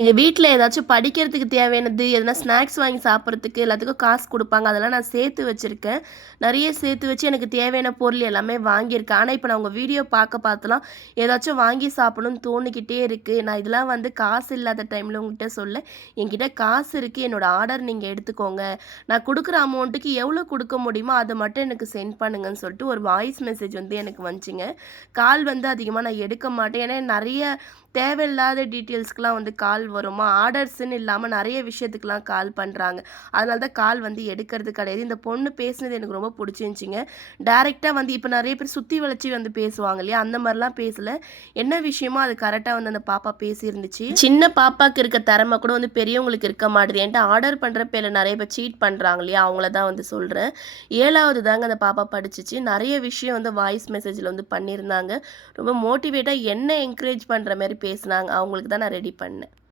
எங்க வீட்ல ஏதாச்சும் படிக்கிறதுக்கு தேவையானது, எதனா ஸ்நாக்ஸ் வாங்கி சாப்பிடுறதுக்கு எல்லாத்துக்கும் காசு குடுப்பாங்க. அதெல்லாம் நான் சேர்த்து வச்சிருக்கேன். நெறைய சேர்த்து வச்சு எனக்கு தேவையான பொருள் எல்லாமே வாங்கியிருக்கேன். ஆனா, இப்ப நான் உங்க வீடியோ பார்த்துலாம் ஏதாச்சும் வாங்கி சாப்பிடணும்னு தோணிக்கிட்டே இருக்கு. நான் இதெல்லாம் வந்து காசு இல்லாத டைம்ல உங்ககிட்ட சொல்ல, என்கிட்ட காசு இருக்கு. என்னோட ஆர்டர் நீங்க எடுத்துக்கோங்க. நான் குடுக்குற அமௌண்ட்டுக்கு எவ்வளோ குடுக்க முடியுமோ, அத மட்டும் எனக்கு சென்ட் பண்ணுங்கன்னு சொல்லிட்டு ஒரு வாய்ஸ் மெசேஜ் வந்து எனக்கு வந்துச்சுங்க. கால் வந்து அதிகமா நான் எடுக்க மாட்டேன். ஏன்னா, நெறைய தேவையில்லாத டீட்டெயில்ஸ்க்குலாம் வந்து கால் வருமா, ஆர்டர்ஸ்ன்னு இல்லாம நெறைய விஷயத்துக்குலாம் கால் பண்றாங்க. அதனால தான் கால் வந்து எடுக்கிறது கிடையாது. இந்த பொண்ணு பேசினது எனக்கு ரொம்ப புடிச்சிருந்துச்சுங்க. டைரக்ட்டா வந்து இப்ப நெறைய பேர் சுத்தி வளைச்சு வந்து பேசுவாங்க இல்லையா? அந்த மாரிலாம் பேசல. என்ன விஷயமோ அது கரெக்ட்டா வந்து அந்த பாப்பா பேசியிருந்துச்சு. சின்ன பாப்பாக்கு இருக்க திறமை கூட வந்து பெரியவங்களுக்கு இருக்க மாட்டுது. என்ட்ட ஆர்டர் பண்ற பேர்ல நெறைய பேர் சீட் பண்றாங்க இல்லையா? அவங்கள தான் வந்து சொல்றேன். 7வது தாங்க அந்த பாப்பா படிச்சுச்சு. நெறைய விஷயம் வந்து வாய்ஸ் மெசேஜ்ல வந்து பண்ணியிருந்தாங்க. ரொம்ப மோட்டிவேட்டா என்ன என்கரேஜ் பண்ற மாரி பேசுனாங்க. அவங்களுக்கு தான் நான் ரெடி பண்ணேன்.